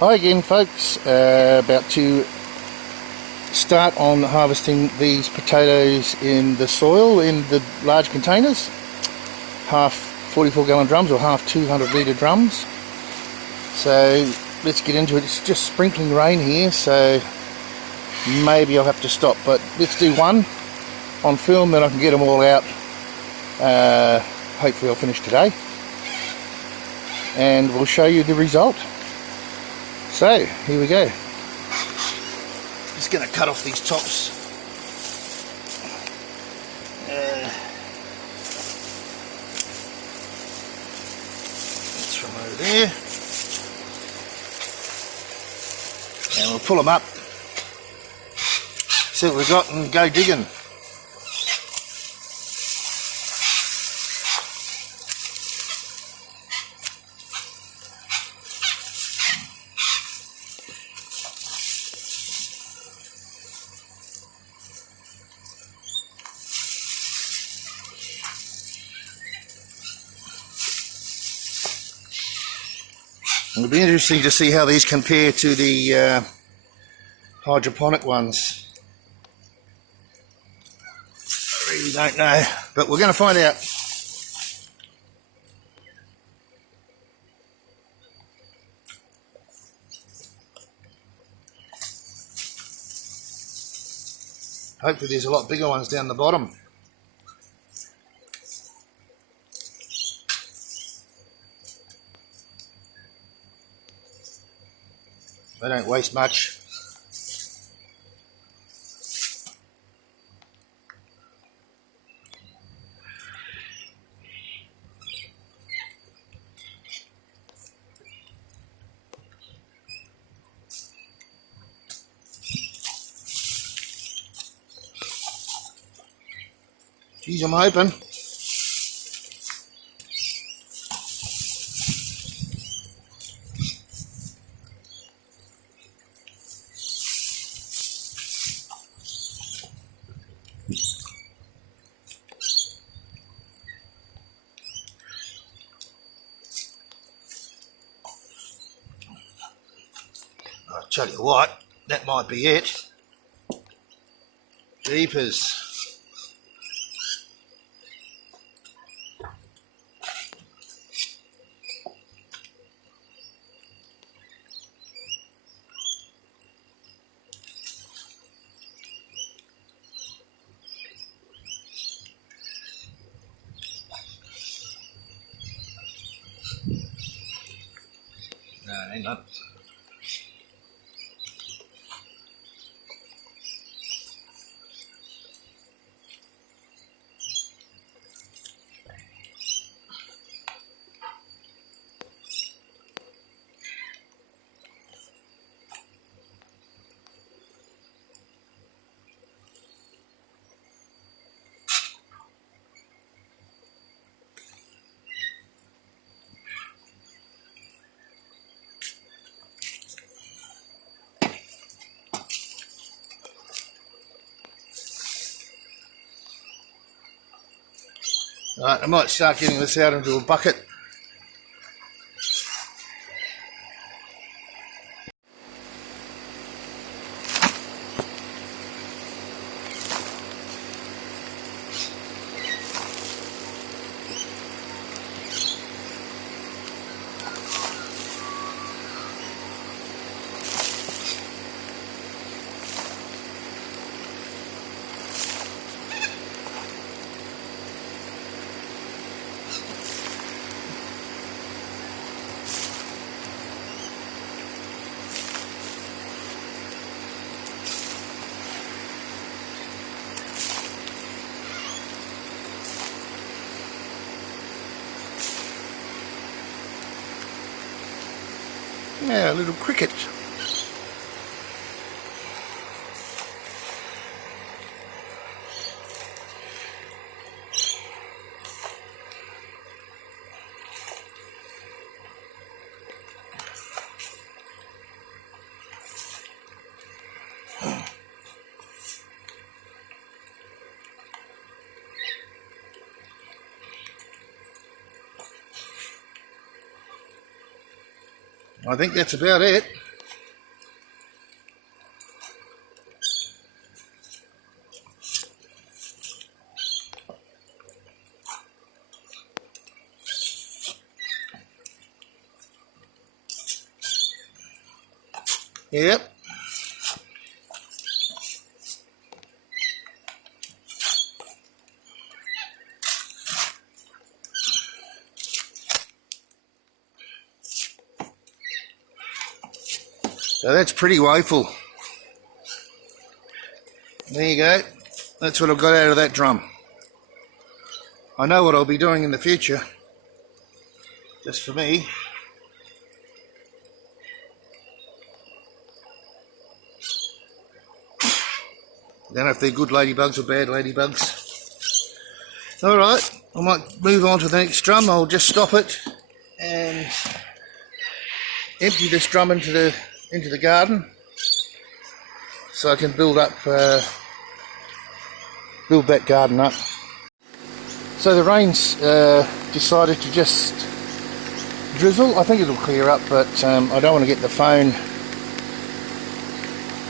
Hi again folks, about to start on harvesting these potatoes in the soil in the large containers, half 44 gallon drums or half 200 litre drums. So let's get into it. It's just sprinkling rain here, so maybe I'll have to stop, but let's do one on film, then I can get them all out. Hopefully I'll finish today and we'll show you the result. So here we go. Just going to cut off these tops. That's from over there. And we'll pull them up, see what we've got, and go digging. It'll be interesting to see how these compare to the hydroponic ones. I really don't know, but we're going to find out. Hopefully there's a lot bigger ones down the bottom. They don't waste much. Geez, I'm hoping. I'll tell you what, that might be it. Jeepers. No, hang on. Right, I might start getting this out into a bucket. Yeah, a little cricket. I think that's about it. Yep. So that's pretty woeful. There you go. That's what I've got out of that drum. I know what I'll be doing in the future. Just for me. I don't know if they're good ladybugs or bad ladybugs. Alright, I might move on to the next drum. I'll just stop it and empty this drum into the garden so I can build that garden up. So the rain's decided to just drizzle. I think it'll clear up, but I don't want to get the phone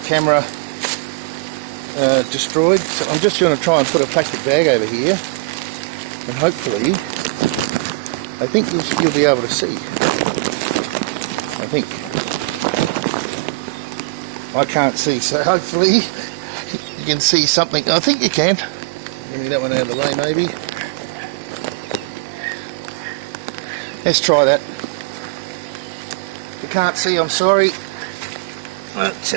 camera destroyed, so I'm just going to try and put a plastic bag over here, and hopefully I think you'll be able to see. I think I can't see, so hopefully you can see something. I think you can. Give me that one out of the way, maybe. Let's try that. If you can't see, I'm sorry, but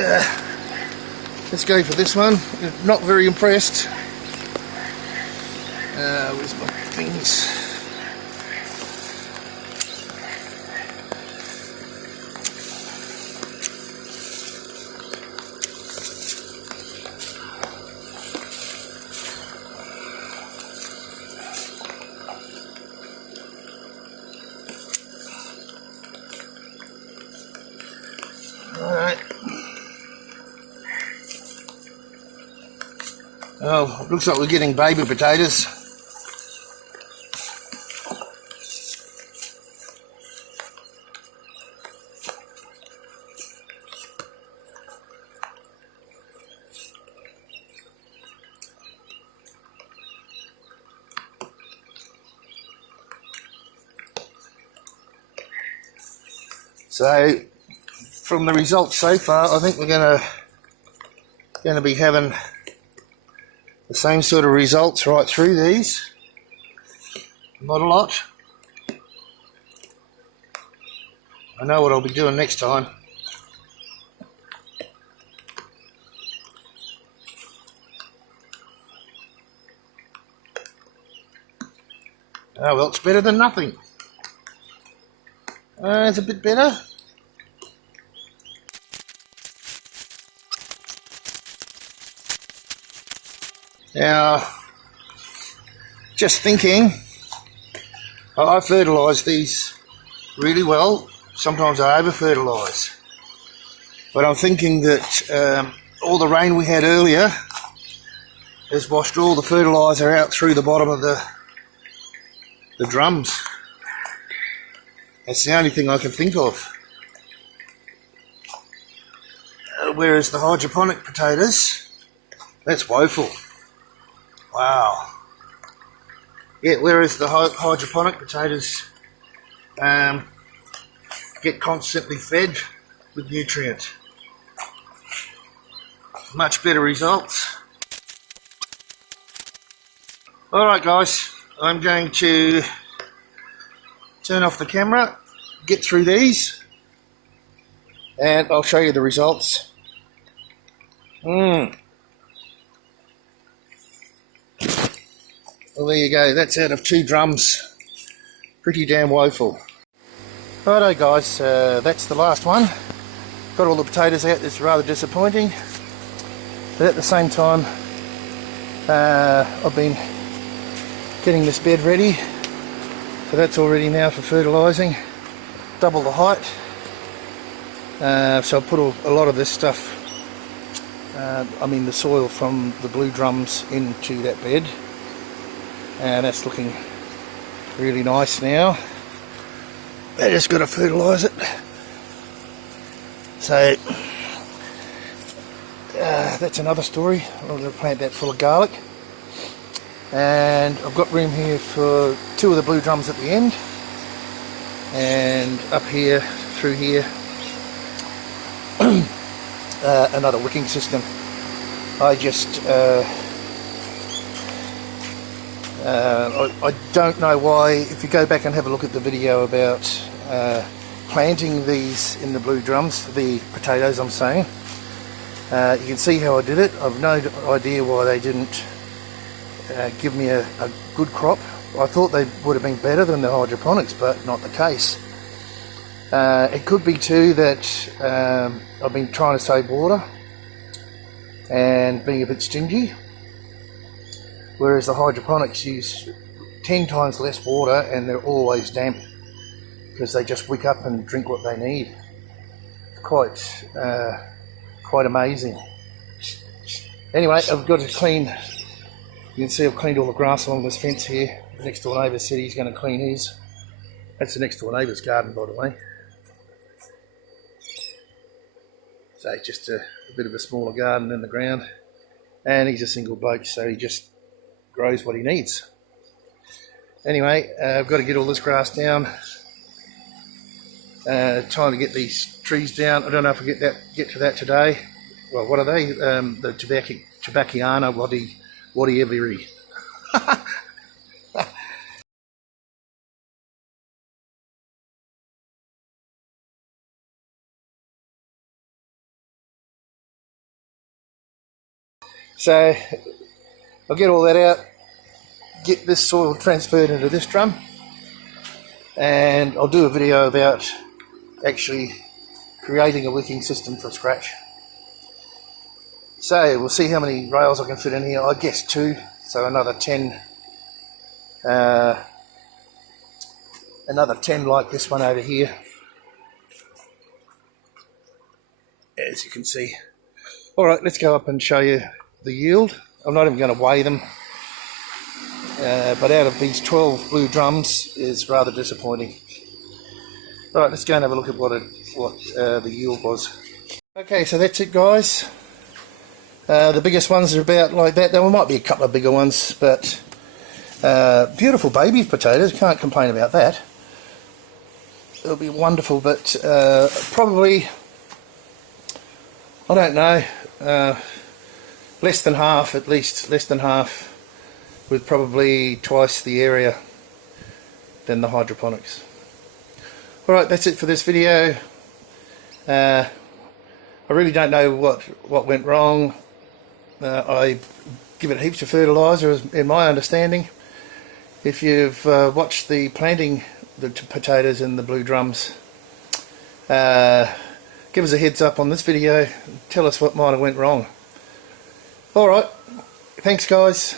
let's go for this one. Not very impressed. Where's my things? Alright. Oh, looks like we're getting baby potatoes. So, from the results so far, I think we're going to be having the same sort of results right through these. Not a lot. I know what I'll be doing next time. Oh well, it's better than nothing. It's a bit better. Now, just thinking, I fertilise these really well. Sometimes I over-fertilise. But I'm thinking that all the rain we had earlier has washed all the fertiliser out through the bottom of the drums. That's the only thing I can think of. Whereas the hydroponic potatoes, that's woeful. Wow. Yeah, whereas the hydroponic potatoes get constantly fed with nutrients. Much better results. Alright guys, I'm going to turn off the camera, get through these, and I'll show you the results. Well, there you go, that's out of 2 drums. Pretty damn woeful. Righto guys, that's the last one. Got all the potatoes out, it's rather disappointing. But at the same time, I've been getting this bed ready. So that's all ready now for fertilising. Double the height. So I'll put a lot of this stuff, the soil from the blue drums into that bed. And that's looking really nice now. I just got to fertilise it. So that's another story. I'm going to plant that full of garlic. And I've got room here for 2 of the blue drums at the end, and up here, through here, another wicking system. I just I don't know why. If you go back and have a look at the video about planting these in the blue drums, the potatoes I'm saying, you can see how I did it. I've no idea why they didn't give me a good crop. I thought they would have been better than the hydroponics, but not the case. It could be too that I've been trying to save water and being a bit stingy, whereas the hydroponics use 10 times less water and they're always damp because they just wick up and drink what they need. It's quite amazing. Anyway, I've got to clean. You can see I've cleaned all the grass along this fence here. The next door neighbour said he's going to clean his. That's the next door neighbour's garden, by the way. So it's just a bit of a smaller garden in the ground, and he's a single bloke, so he just grows what he needs. Anyway, I've got to get all this grass down. Time to get these trees down. I don't know if I get to that today. Well, what are they? The Tobackiana whatever. So I'll get all that out, get this soil transferred into this drum, and I'll do a video about actually creating a wicking system from scratch. So we'll see how many rails I can fit in here. I guess 2, so another 10 like this one over here, as you can see. Alright, let's go up and show you the yield. I'm not even going to weigh them, but out of these 12 blue drums is rather disappointing. Right, let's go and have a look at what the yield was. Okay, so that's it, guys. The biggest ones are about like that. There might be a couple of bigger ones, but beautiful baby potatoes, can't complain about that. It'll be wonderful, but probably, I don't know, less than half, at least less than half, with probably twice the area than the hydroponics. Alright, that's it for this video. I really don't know what went wrong. I give it heaps of fertiliser, in my understanding. If you've watched the planting the potatoes in the blue drums, give us a heads up on this video. Tell us what might have went wrong. Alright, thanks guys.